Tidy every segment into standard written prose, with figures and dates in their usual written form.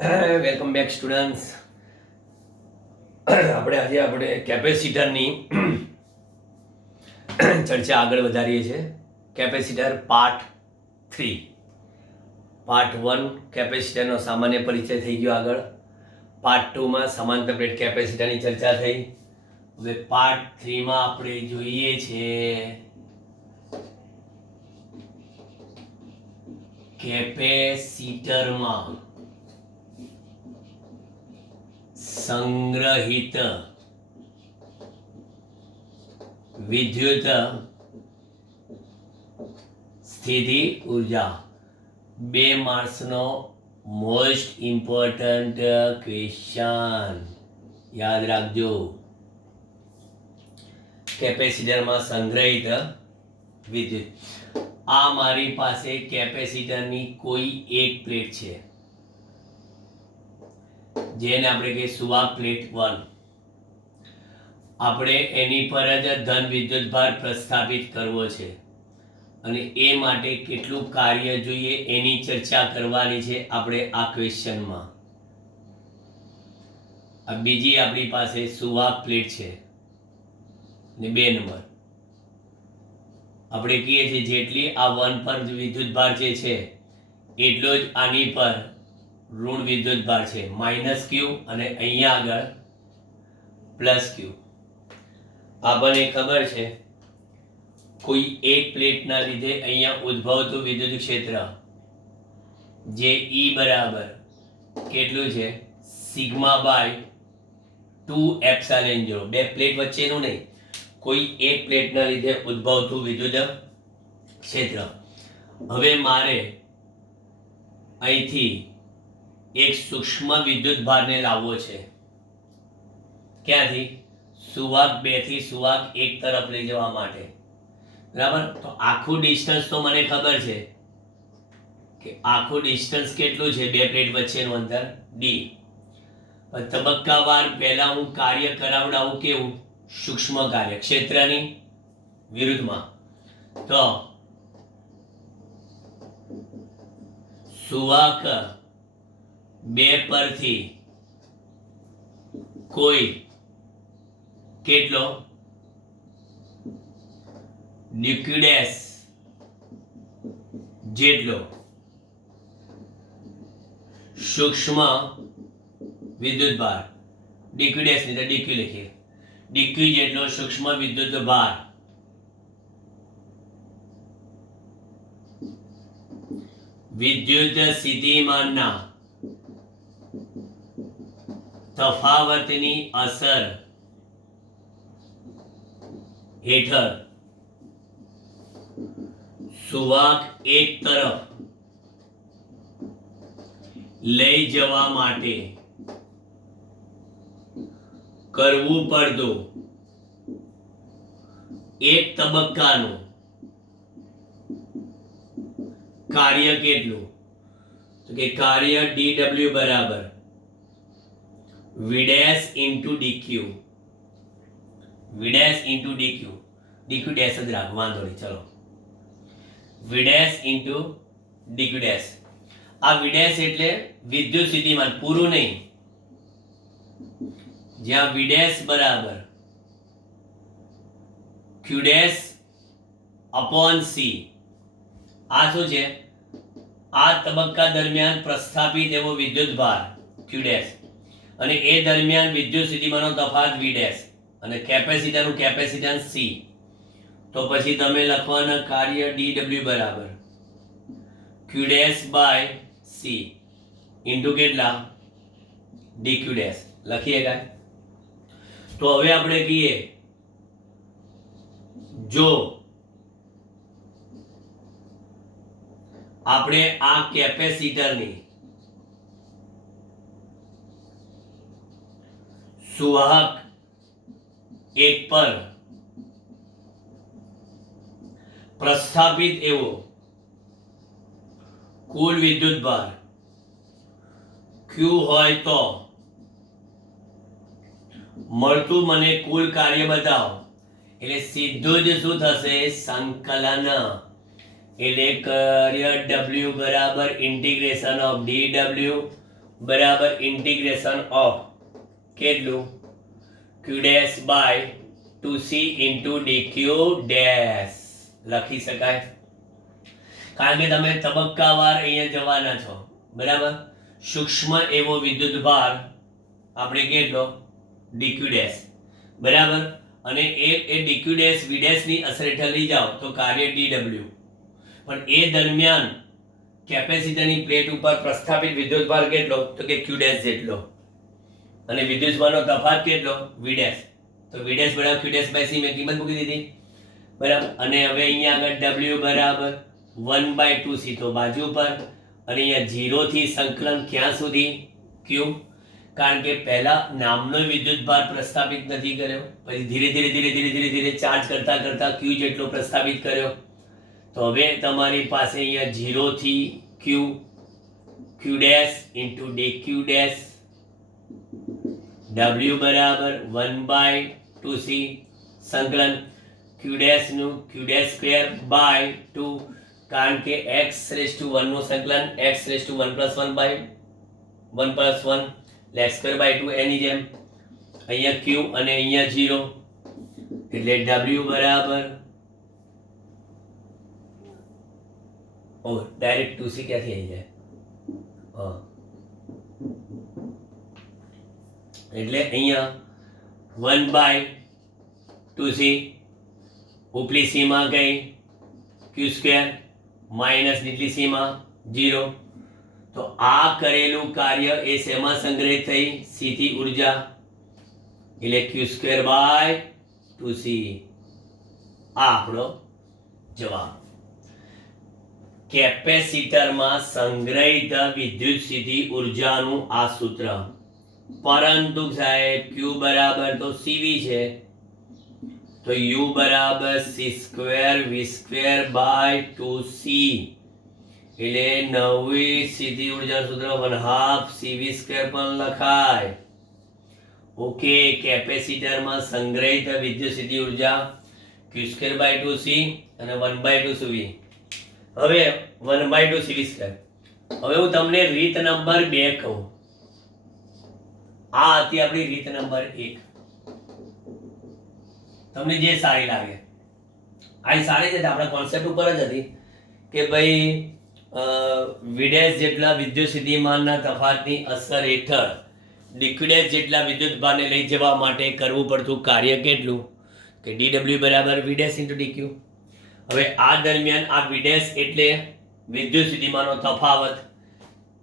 Welcome back students. આજે આપણે કેપેસિટરની ચર્ચા આગળ વધારીએ છીએ. Capacitor part 3. પાર્ટ 1 કેપેસિટરનો સામાન્ય પરિચય થઈ ગયો. આગળ પાર્ટ 2માં સમાંતર પ્લેટ કેપેસિટરની ચર્ચા થઈ. હવે પાર્ટ 3માં આપણે જોઈએ છે કેપેસિટરમાં સંગ્રહિત વિદ્યુત સ્થિતિ ઉર્જા. 2 માર્ક્સનો મોસ્ટ ઇમ્પોર્ટન્ટ ક્વેશ્ચન યાદ રાખજો. કેપેસિટરમાં સંગ્રહિત વિદ્યુત. આ મારી પાસે કેપેસિટરની કોઈ એક પ્લેટ છે જેને આપણે કહીએ સુવાહક પ્લેટ 1. આપણે એની પર જ ધન વિદ્યુતભાર પ્રસ્થાપિત કરવો છે અને એ માટે કેટલું કાર્ય જોઈએ એની ચર્ચા કરવાની છે આપણે આ ક્વેશ્ચનમાં. આ બીજી આપણી પાસે સુવાહક પ્લેટ છે અને 2 નંબર આપણે કહીએ છીએ જેટલી આ 1 પર વિદ્યુતભાર જે છે એટલો જ આની પર ઋણ વિદ્યુતભાર છે, -q, અને અહીંયા આગળ +q. આપણને ખબર છે કોઈ એક પ્લેટના લીધે અહીંયા ઉદ્ભવતું વિદ્યુત ક્ષેત્ર જે E બરાબર કેટલું છે σ/2ε0. 2 પ્લેટ વચ્ચેનું નહીં, કોઈ એક પ્લેટના લીધે ઉદ્ભવતું વિદ્યુત ક્ષેત્ર. હવે મારે અહીંથી એક સૂક્ષ્મ વિદ્યુતભારને લાવવો છે. ક્યાંથી? સુવાહક 2 થી સુવાહક 1 તરફ લઈ જવા માટે. બરાબર? તો આખું ડિસ્ટન્સ તો મને ખબર છે કે આખું ડિસ્ટન્સ કેટલું છે 2 પ્લેટ વચ્ચેનું અંતર d. તબક્કાવાર પહેલા હું કાર્ય કરાવડાવું. કેવું? સૂક્ષ્મ કાર્ય ક્ષેત્રની વિરુદ્ધમાં. તો સુવાહક 2 પરથી કોઈ કેટલો dq ડેશ જેટલો સૂક્ષ્મ વિદ્યુતભાર, dq ડેશ નહીં તો dq લખીએ, dq જેટલો સૂક્ષ્મ વિદ્યુતભાર વિદ્યુત સ્થિતિમાનના તફાવતની અસર હેઠળ સુવાહક 1 તરફ લઈ જવા માટે કરવું પડતું એક તબક્કાનું કાર્ય કેટલું? તો કે કાર્ય dw બરાબર v dash into dq. v dash into dq. dq dash જ રાખ, વાંધો નહીં. ચલો, v dash into dq dash. આ v ડેશ એટલે વિદ્યુત સ્થિતિમાન, પૂરું નહીં. જ્યાં v ડેશ બરાબર q ડેશ અપોન c. આ શું છે? આ તબક્કા દરમિયાન પ્રસ્થાપિત એવો વિદ્યુતભાર q ડેશ અને એ દરમિયાન વિદ્યુત સ્થિતિમાનનો તફાવત v ડેશ અને કેપેસિટરનું કેપેસિટન્સ c. તો પછી તમે લખવાના કાર્ય dw બરાબર q dash by c into કેટલા? dq ડેશ લખીએ કાંઈ? તો હવે આપણે કહીએ જો આપણે આ કેપેસિટરની સુવાહક 1 પર પ્રસ્થાપિત એવો કુલ વિદ્યુતભાર q હોય તો મળતું મને કુલ કાર્ય બતાવો. એટલે સીધું જ શું થશે? સંકલન. એટલે કાર્ય w બરાબર ઇન્ટિગ્રેશન ઓફ dw બરાબર ઇન્ટિગ્રેશન ઓફ કેટલું Q dash by 2c into DQ dash લખી શકાય. કારણ કે તમે તબક્કાવાર અહીંયા જવાના છો બરાબર. સૂક્ષ્મ એવો વિદ્યુત ભાર આપણે કેટલો ડીક્યુ ડેશ બરાબર. અને એ ડીક્યુ ડેશ વી ડેશ ની અસર હેઠળ લઈ જાઓ તો કાર્ય ડીડબ્લ્યુ. પણ એ દરમિયાન કેપેસિટરની પ્લેટ ઉપર પ્રસ્થાપિત વિદ્યુત ભાર કેટલો તો કે ક્યુ ડેશ જેટલો અને વિદ્યુત ભારનો તફાવત કેટલો વી ડેશ. તો વી ડેશ બરાબર ક્યુ ડેશ બાય સી મેં કિંમત મૂકી દીધી બરાબર. અને હવે અહીંયા આગળ ડબલ્યુ બરાબર 1/2c તો બાજુ પર અને અહીંયા 0 થી સંકલન ક્યાં સુધી ક્યુ. કારણ કે પહેલા નામનો વિદ્યુત ભાર પ્રસ્થાપિત નથી કર્યો, પછી ધીરે ધીરે ધીરે ધીરે ધીરે ધીરે ચાર્જ કરતા કરતા ક્યુ જેટલો પ્રસ્થાપિત કર્યો. તો હવે તમારી પાસે અહીંયા 0 થી Q Q dash into DQ dash w બરાબર 1/2c સંકલન ક્યુ ડેશ નું ક્યુ ડેશ સ્ક્વેર બાય 2 કારણ કે x રેઝ ટુ 1 નું સંકલન x raise to 1 + 1 by 1 + 1 x square by 2 એની જેમ અહીંયા q અને અહીંયા 0 એટલે w બરાબર ડાયરેક્ટ 2c ક્યાંથી આવી જાય એટલે અહીંયા 1/2c ઉપલી સીમા ગઈ ક્યુ સ્ક્વેર માઇનસ નીચલી સીમા 0. તો આ કરેલું કાર્ય એ શેમાં સંગ્રહિત થઈ સી થી ઉર્જા એટલે ક્યુ સ્ક્વેર બાય 2c. આ આપણો જવાબ. કેપેસિટરમાં સંગ્રહિત વિદ્યુત સ્થિતિ ઉર્જાનું આ સૂત્ર. પરંતુ સાહેબ ક્યુ બરાબર તો સીવી છે તો યુ બરાબર C square V square by 2c એટલે નવી સ્થિતિ ઉર્જા સૂત્ર 1/2 સીવી સ્ક્વેર પણ લખાય. ઓકે. કેપેસિટરમાં સંગ્રહિત વિદ્યુત સ્થિતિ ઉર્જા ક્યુ સ્ક્વેર બાય 2c અને 1/2 સીવી. હવે 1/2 સીવી સ્ક્વેર. હવે હું તમને રીત નંબર 2 કહું. આ હતી આપણી રીત નંબર 1. તમને જે સારી લાગે. આ સારી છે આપણા કોન્સેપ્ટ ઉપર જ હતી કે ભાઈ વીડેશ જેટલા વિદ્યુત સ્થિતિમાનના તફાવતની અસર હેઠળ ડીક્યુડેશ જેટલા વિદ્યુત ભારને લઈ જવા માટે કરવું પડતું કાર્ય કેટલું કે dw બરાબર વીડેશ ઇન્ટુ ડીક્યુ. હવે આ દરમિયાન આ વીડેશ એટલે વિદ્યુત સ્થિતિમાનનો તફાવત.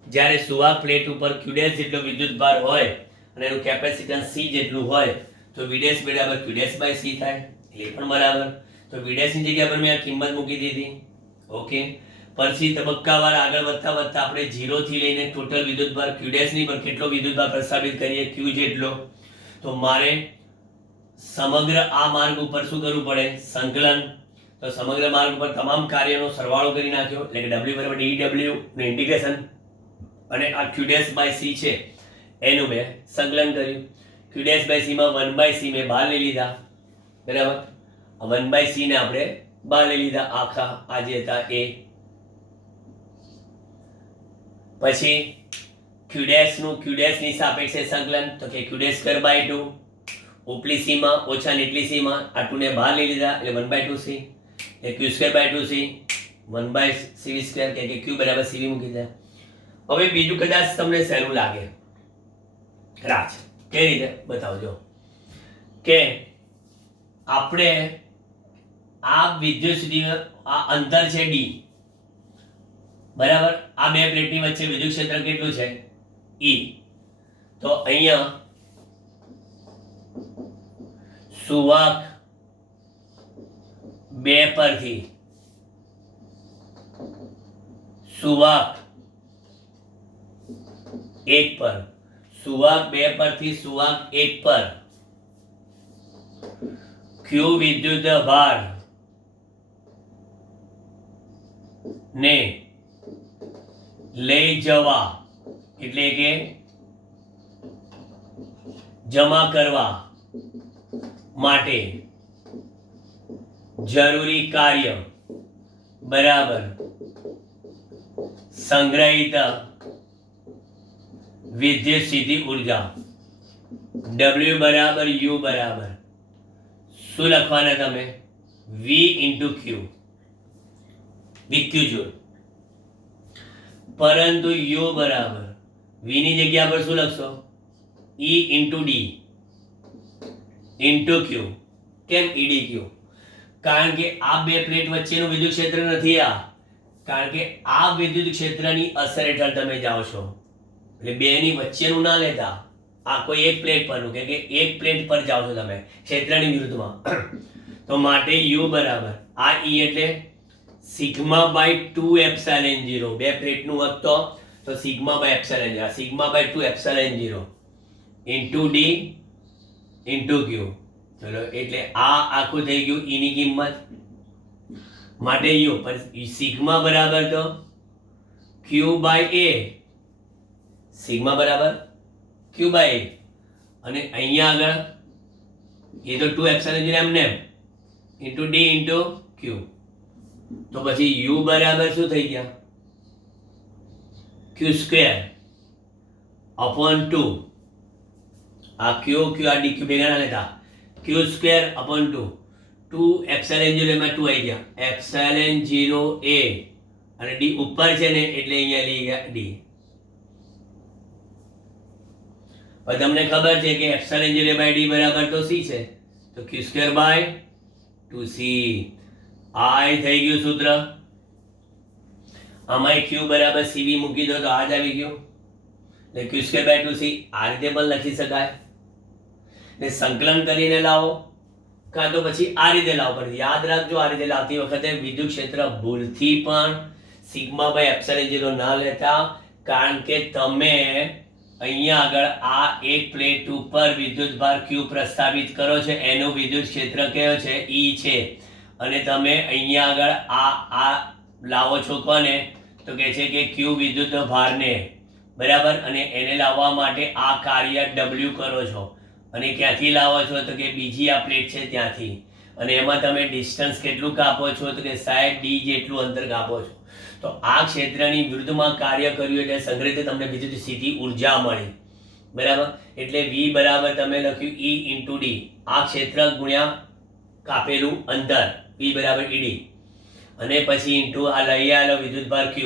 જ્યારે સુવાહક પ્લેટ ઉપર ક્યુડેશ જેટલો વિદ્યુત ભાર હોય અને એનું કેપેસિટન્સ c જેટલું હોય તો વીડેશ બરાબર ક્યુડેશ બાય c થાય એટલે પણ બરાબર. તો વીડેશ ની જગ્યા પર મેં આ કિંમત મૂકી દીધી. ઓકે. પછી તબક્કાવાર આગળ વધતા વધતા આપણે 0 થી લઈને ટોટલ વિદ્યુત ભાર ક્યુડેશ ની પર કેટલો વિદ્યુત ભાર પ્રસ્થાપિત કરીએ q જેટલો. તો મારે સમગ્ર આ માર્ગ ઉપર શું કરવું પડે સંકલન. તો સમગ્ર માર્ગ ઉપર તમામ કાર્યનો સરવાળો કરી નાખ્યો એટલે કે w બરાબર dw નું ઇન્ટિગ્રેશન અને આ ક્યુડેશ બાય c છે એનું મેં સંકલન કર્યું. ક્યુડેશ બાય c માં 1/c મેં બહાર લઈ લીધા બરાબર. 1/c ને આપણે બહાર લઈ લીધા આખા આ જે હતા એ. પછી ક્યુડેશ નું ક્યુડેશ ની સાપેક્ષે સંકલન તો કે ક્યુડેશ સ્ક્વેર બાય 2 ઉપલી સીમા ઓછા નીચલી સીમા આ 2 ને બહાર લઈ લીધા એટલે 1/2c એટલે q square by 2c 1/cv square કે q બરાબર cv મૂકી દે. હવે બીજું કદાચ તમને સહેલું લાગે રાજ કઈ રીતે બતાવજો કે આપણે આ વિદ્યુત સ્થિતિ આ અંતર છે d બરાબર. આ બે પ્લેટની વચ્ચે વિદ્યુત ક્ષેત્ર કેટલું છે E. તો અહીંયા સુવાહક 2 પરથી સુવાહક 1 પર સુવાહક 2 પરથી સુવાહક 1 પર q વિદ્યુત ભાર ને લઈ જવા એટલે કે જમા કરવા માટે જરૂરી કાર્ય બરાબર સંગ્રહિત વિદ્યુત સ્થિતિ ઉર્જા W બરાબર U બરાબર શું લખવાના તમે V ઇન્ટુ Q VQ જોડ, પરંતુ U બરાબર V ની જગ્યા પર શું લખશો E into D into Q. કેમ EDQ? કારણ કે આ બે પ્લેટ વચ્ચેનું વિદ્યુત ક્ષેત્ર નથી આ, કારણ કે આ વિદ્યુત ક્ષેત્રની અસર હેઠળ તમે જાઓ છો, એટલે બે ની વચ્ચેનું ના લેતા, આ કોઈ એક પ્લેટ પરનું, કે એક પ્લેટ પર જાઓ છો તમે ક્ષેત્રની વિરુદ્ધમાં. તો માટે U બરાબર આ E એટલે સિગ્મા બાય 2 એપ્સિલોન 0, બે પ્લેટનું વધતો તો sigma by epsilon 0, sigma by 2 epsilon 0 into D into Q. ચલો એટલે આ આખું થઈ ગયું E ની કિંમત, માટે U પણ સિગ્મા બરાબર તો Q બાય A, સિગ્મા બરાબર Q બાય A, અને અહીંયા આગળ એ તો 2 એપ્સિલોન 0 એમને ઇન્ટુ D ઇન્ટુ Q. તો પછી U બરાબર શું થઈ ગયા Q સ્ક્વેર અપોન 2, આ Q આ DQ ભેગા ના લેતા, Q સ્ક્વેર અપોન 2, 2 એપ્સિલોન 0 એમાં 2 આવી ગયા, એપ્સિલોન 0 A અને D ઉપર છે ને એટલે અહીંયા લઈ ગયા D. હવે તમને ખબર છે કે એપ્સિલોન 0 બાય D બરાબર તો C છે, તો Q સ્ક્વેર બાય 2C. આ થઈ ગયું સૂત્ર. આમાં Q બરાબર CV મૂકી દો તો આ જ આવી ગયું, એટલે Q સ્ક્વેર બાય 2C આ રીતે પણ લખી શકાય, ને સંકલન કરીને લાવો કાં તો પછી આ રીતે લાવો. પણ યાદ રાખજો આ રીતે લાવતી વખતે વિદ્યુત ક્ષેત્ર ભૂલથી પણ સિગ્મા બાય એપ્સિલોન 0 ના લેતા, કારણ કે તમે અહીંયા આગળ આ એક પ્લેટ ઉપર વિદ્યુત ભાર Q પ્રસ્થાપિત કરો છો, એનું વિદ્યુત ક્ષેત્ર કયો છે E છે, અને તમે અહીંયા આગળ આ લાવો છો કોને તો કહે છે કે Q વિદ્યુત ભારને બરાબર, અને એને લાવવા માટે આ કાર્ય W કરો છો, અને ક્યાંથી લાવો છો તો કે બીજી આ પ્લેટ છે ત્યાંથી, અને એમાં તમે ડિસ્ટન્સ કેટલું કાપો છો તો કે સાહેબ D જેટલું અંતર કાપો છો. તો આ ક્ષેત્રની વિરુદ્ધમાં કાર્ય કર્યું એટલે સંગ્રહિત તમને વિદ્યુત સ્થિતિ ઉર્જા મળી બરાબર. એટલે V બરાબર તમે લખ્યું E ઇન્ટુ D, આ ક્ષેત્ર ગુણ્યા કાપેલું અંતર V બરાબર ED, અને પછી ઇન્ટુ આ લઈ આવેલો વિદ્યુત ભાર Q,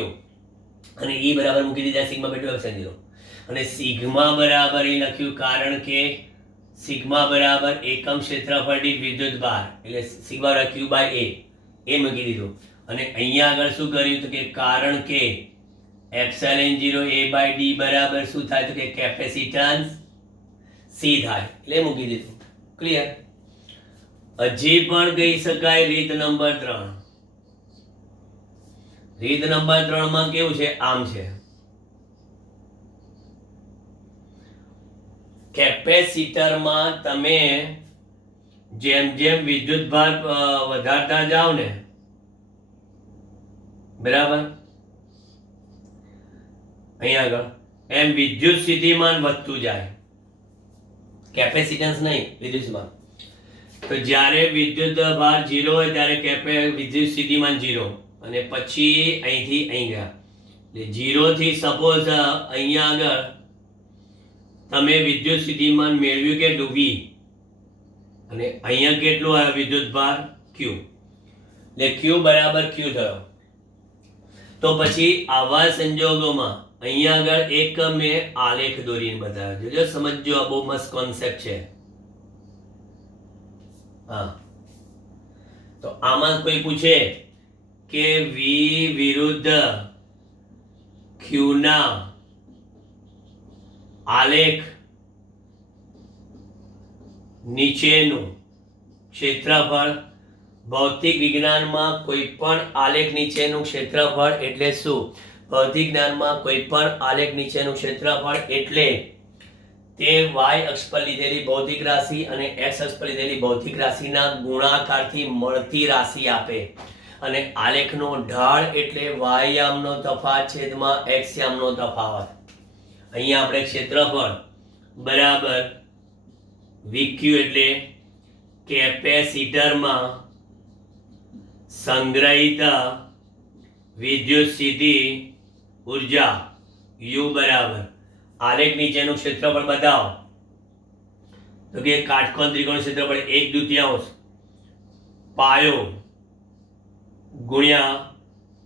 અને E બરાબર મૂકી દીધા સિગ્મા બાય 2 એપ્સિલોન 0, અને સિગ્મા બરાબર એ લખ્યું કારણ કે સિગ્મા બરાબર એકમ ક્ષેત્રફળ દીઠ વિદ્યુત ભાર, એટલે સિગ્મા બરાબર Q બાય A એ મૂકી દીધું, અને અહીંયા આગળ શું કર્યું તો કે કારણ કે એપ્સિલોન 0 A બાય D બરાબર શું થાય તો કે કેપેસિટન્સ C થાય, એટલે મૂકી દીધું. ક્લિયર? હજી પણ કહી શકાય રીત નંબર 3. રીત નંબર 3 માં કેવું છે આમ છે, કેપેસિટરમાં તમે જેમ જેમ વિદ્યુત ભાર વધારતા જાઓ ને બરાબર, અહીંયા આગળ એમ વિદ્યુત સ્થિતિમાન વધતું જાય, કેપેસિટન્સ નહીં વિદ્યુતમાં. તો જ્યારે વિદ્યુત ભાર 0 હોય ત્યારે વિદ્યુત સ્થિતિમાન 0, અને પછી અહીંથી અહીં ગયા એટલે 0 થી સપોઝ અહીંયા આગળ તમે વિદ્યુત સ્થિતિમાન મેળવ્યું કેટલું V, અને અહીંયા કેટલું આવ્યું વિદ્યુત ભાર Q, એટલે Q બરાબર Q થયો. તો પછી આવા સંજોગોમાં અહીંયા આગળ એક મેં આલેખ દોરીને બતાવ્યો, જોજો સમજજો, આ બહુ મસ્ત કોન્સેપ્ટ છે. હા, તો આમાં કોઈ પૂછે કે V વિરુદ્ધ Q ના આલેખ નીચેનું ક્ષેત્રફળ, ભૌતિક વિજ્ઞાનમાં કોઈ પણ આલેખ નીચેનું ક્ષેત્રફળ એટલે શું? ભૌતિક જ્ઞાનમાં કોઈ પણ આલેખ નીચેનું ક્ષેત્રફળ એટલે તે y અક્ષ પર લીધેલી ભૌતિક રાશિ અને x અક્ષ પર લીધેલી ભૌતિક રાશિના ગુણાકારથી મળતી રાશિ આપે, અને આલેખનો ઢાળ એટલે y યામનો તફાવત છેદમાં x યામનો તફાવત. અહીંયા આપણે ક્ષેત્રફળ બરાબર VQ એટલે કેપેસિટરમાં સંગ્રહિત વિદ્યુત સ્થિતિ ઉર્જા U બરાબર આલેખ નીચેનું ક્ષેત્રફળ બતાવો. તો કે કાટકોણ ત્રિકોણ ક્ષેત્રફળ 1/2 પાયો ગુણ્યા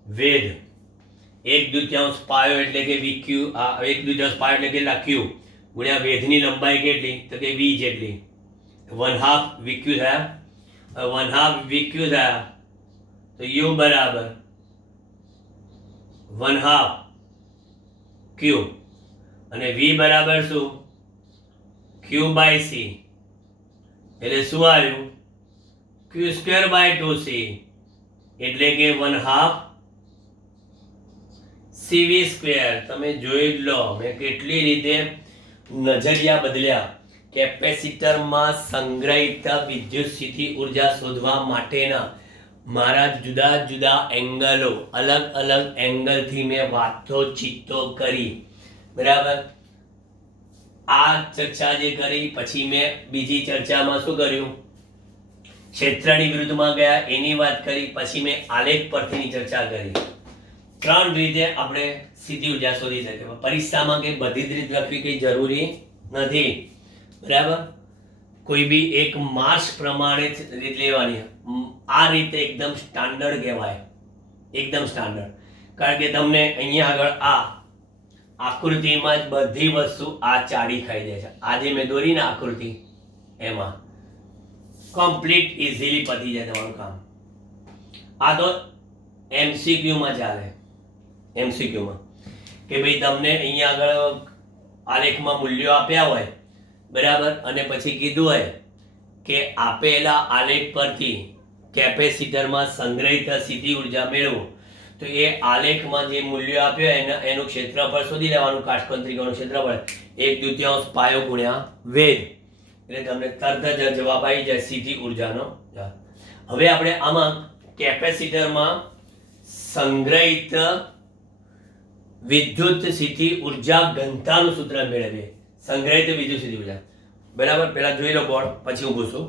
વેધ. 1/2 પાયો એટલે કે VQ, 1/2 પાયો એટલે કેટલા Q ગુણ્યા વેધની લંબાઈ કેટલી તો કે V જેટલી. 1/2 VQ થયા. 1/2 VQ થયા તો U બરાબર 1/2 Q અને V બરાબર શું Q/C એટલે શું આવ્યું Q²/2C એટલે કે 1/2 CV². તમે જોઈ લો મેં કેટલી રીતે નજરિયા બદલ્યા. કેપેસિટરમાં સંગ્રહિત વિદ્યુત સ્થિતિ ઉર્જા શોધવા માટેના મારા જુદા જુદા એંગલો, અલગ અલગ એંગલથી મેં વાતોચીતો કરી. બરાબર. આ ચર્ચા જે કરી પછી મેં બીજી ચર્ચામાં શું કર્યું, ક્ષેત્રની વિરુદ્ધમાં ગયા એની વાત કરી. પછી મેં આલેખ પરથીની ચર્ચા કરી. 3 રીતે આપણે સીધી ઉર્જા શોધી શકીએ. પરીક્ષામાં કે બધી જ રીત લખવી કઈ જરૂરી નથી. બરાબર. કોઈ બી એક માર્ક્સ પ્રમાણે જ રીત લેવાની. આ રીતે એકદમ સ્ટાન્ડર્ડ કહેવાય, એકદમ સ્ટાન્ડર્ડ. કારણ કે તમને અહીંયા આગળ આ આકૃતિમાં જ બધી વસ્તુ આ ચાડી ખાઈ જાય છે. આજે મેં દોરી ને આકૃતિ એમાં કમ્પ્લીટ ઇઝીલી પતી જાય તમારું કામ. આ તો MCQ માં ચાલે. MCQ માં કે ભાઈ તમને અહીંયા આગળ આલેખમાં મૂલ્યો આપ્યા હોય, બરાબર, અને પછી કીધું હોય કે આપેલા આલેખ પરથી કેપેસિટરમાં સંગ્રહિત સ્થિતિ ઉર્જા મેળવો. તો એ આલેખમાં જે મૂલ્યો આપ્યો હોય એનું ક્ષેત્રફળ શોધી લેવાનું. કાટકોણ ત્રિકોણનું ક્ષેત્રફળ 1/2 પાયો ગુણ્યા વેધ એટલે તમને તરત જ જવાબ આવી જાય સ્થિતિ ઉર્જાનો. હવે આપણે આમાં કેપેસિટરમાં સંગ્રહિત વિદ્યુત સ્થિતિ ઉર્જા ઘનતાનું સૂત્ર મેળવીએ. સંગ્રહિત વિદ્યુત સ્થિતિ ઉર્જા, બરાબર. પહેલા જોઈ લો બોર્ડ, પછી હું પૂછું.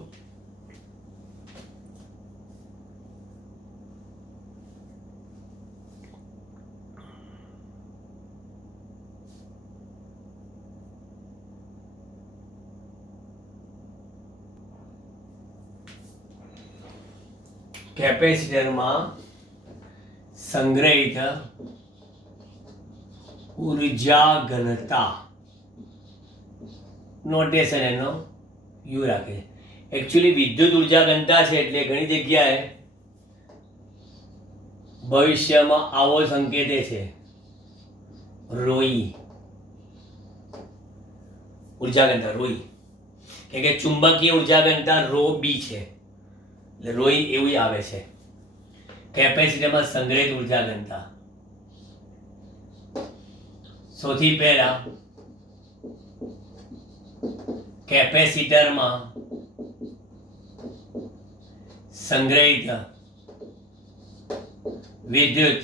કેપેસિટરમાં સંગ્રહિત ઉર્જા ઘનતા, નોટેશન એનો યુ રાખે. એકચ્યુઅલી વિદ્યુત ઉર્જા ઘનતા છે એટલે ઘણી જગ્યાએ ભવિષ્યમાં આવો સંકેતે છે રોઈ. ઉર્જા ઘનતા રોઈ કે ચુંબકીય ઉર્જા ઘનતા ρB છે એટલે રોઈ એવું આવે છે. કેપેસિટરમાં સંગ્રહિત ઉર્જા ઘનતા સૌથી પહેલા કેપેસિટરમાં સંગ્રહિત વિદ્યુત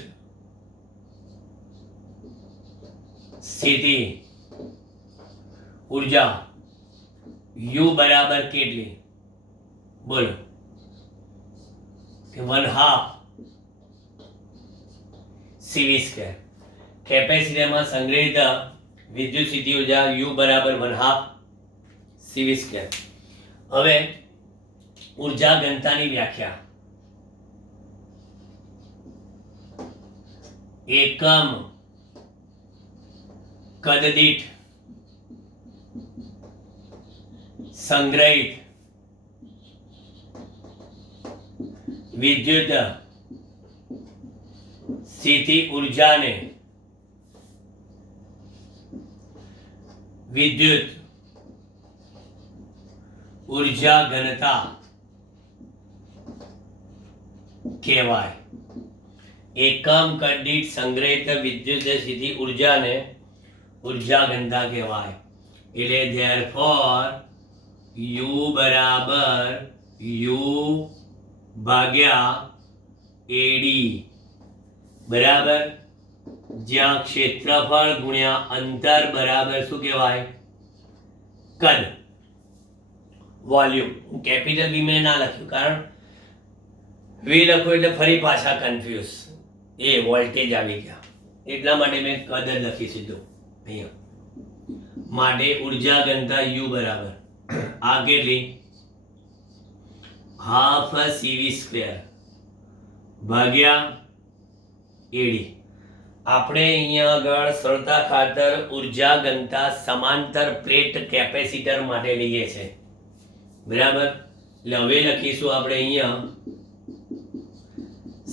સ્થિતિ ઉર્જા U બરાબર કેટલી બોલો કે 1/2 CV². કેપેસિટરમાં સંગ્રહિત વિદ્યુત સ્થિતિ ઉર્જા U બરાબર 1/2 CV². હવે ઉર્જા ઘનતાની વ્યાખ્યા, એકમ કદ દીઠ સંગ્રહિત વિદ્યુત સ્થિતિ ઉર્જાને વિદ્યુત ઉર્જા ઘનતા કહેવાય. એકમ કદ દીઠ સંગ્રહિત વિદ્યુત સ્થિતિ ઉર્જાને ઉર્જા ઘનતા કહેવાય. એટલે therefore U બરાબર U ભાગ્યા AD બરાબર, જ્યાં ક્ષેત્રફળ ગુણ્યા અંતર બરાબર શું કહેવાય કદ, વોલ્યુમ. હું કેપિટલ V મેં ના લખ્યું કારણ V લખો એટલે ફરી પાછા કન્ફ્યુઝ, એ વોલ્ટેજ આવી ગયા એટલા માટે મેં કદ જ લખી સીધું અહીંયા. માટે ઉર્જા ઘનતા U બરાબર આ કેટલી હાફ CV² ભાગ્યા AD. આપણે અહીંયા આગળ સરળતા ખાતર ઉર્જા ઘનતા સમાંતર પ્લેટ કેપેસિટર માટે લઈએ છે બરાબર. એટલે હવે લખીશું આપણે અહીંયા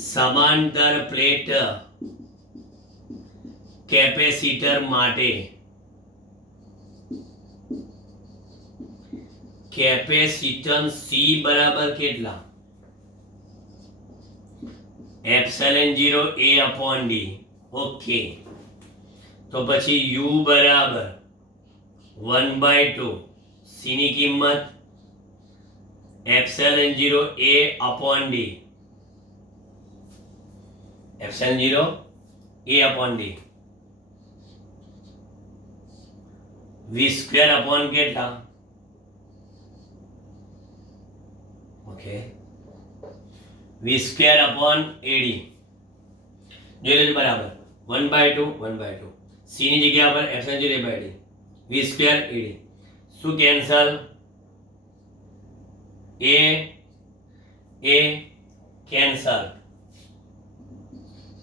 સમાંતર પ્લેટ કેપેસિટર માટે કેપેસિટન્સ C બરાબર કેટલા ε0 A/D. ઓકે, તો પછી U બરાબર 1/2 C ની કિંમત ε0 A/D ε0 A/D V² અપોન કેટલા ઓકે V² અપોન AD જોઈ લેજો બરાબર 1/2 C ની જગ્યા પર ε0 A/D V² AD શું કેન્સલ A કેન્સલ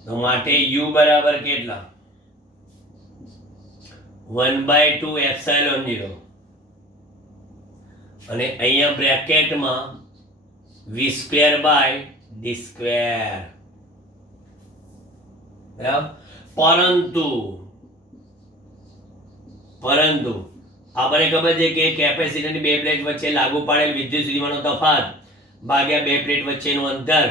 તો માટે U બરાબર કેટલા 1/2 ε0 અને અહીંયા બ્રેકેટમાં V² D². બરાબર. પરંતુ આપણે ખબર છે કે કેપેસિટરની બે પ્લેટ વચ્ચે લાગુ પાડેલ વિદ્યુત સ્થિતિમાનનો તફાત ભાગ્યા બે પ્લેટ વચ્ચેનું અંતર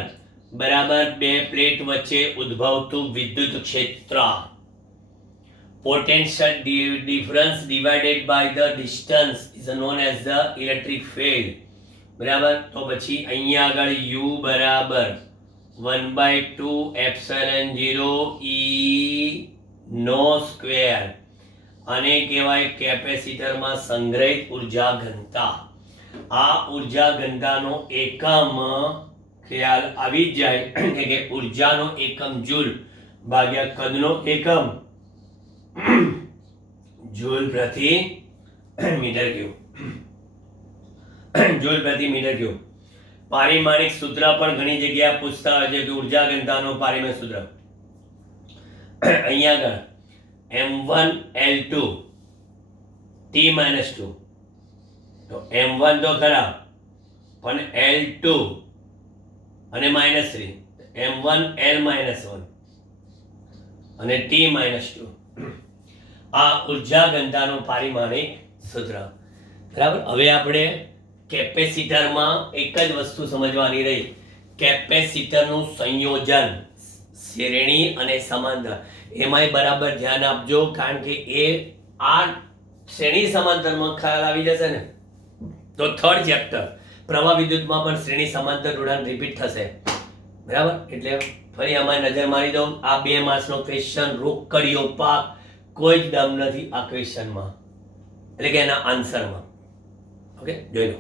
બરાબર બે પ્લેટ વચ્ચે ઉદ્ભવતું વિદ્યુત ક્ષેત્ર. Potential difference divided by the distance is known as the electric field. બરાબર. તો પછી અહીંયા આગળ U બરાબર 1/2 ε0 E નો સ્ક્વેર અને કહેવાય કેપેસિટરમાં સંગ્રહિત ઉર્જા ઘનતા. આ ઉર્જા ઘનતાનો એકમ ખ્યાલ આવી જાય કે ઉર્જાનો એકમ જૂલ ભાગ્યા કદનો એકમ જૂલ પ્રતિ મીટર ક્યુબ. જૂલ પ્રતિ મીટર ક્યુબ. પારિમાણિક સૂત્ર પણ ઘણી જગ્યાએ પૂછતા હોય છે કે ઉર્જા ઘનતાનો પારિમાણિક સૂત્ર અહીંયા આગળ m1L2 T-2 તો m1 તો ખરા પણ L2 અને -3 m1 L-1 અને T-2 આ ઉર્જા ઘનતાનું પારિમાણિક સૂત્ર. બરાબર. હવે આપણે કેપેસિટરમાં એક જ વસ્તુ સમજવાની રહી, કેપેસિટરનું સંયોજન શ્રેણી અને સમાંતર એમાંય બરાબર ધ્યાન આપજો કારણ કે એ આ શ્રેણી સમાંતરમાં ખ્યાલ આવી જશે ને તો થર્ડ ચેપ્ટર પ્રવાહ વિદ્યુતમાં પણ શ્રેણી સમાંતર જોડાણ રિપીટ થશે. બરાબર. એટલે ફરી આમાં નજર મારી દો. આ 2 માર્ક્સનો ક્વેશ્ચન રોકડીઓ પાક કોઈ જ દમ નથી આ ક્વેશ્ચનમાં એટલે કે એના આન્સરમાં. ઓકે, જોઈ લો.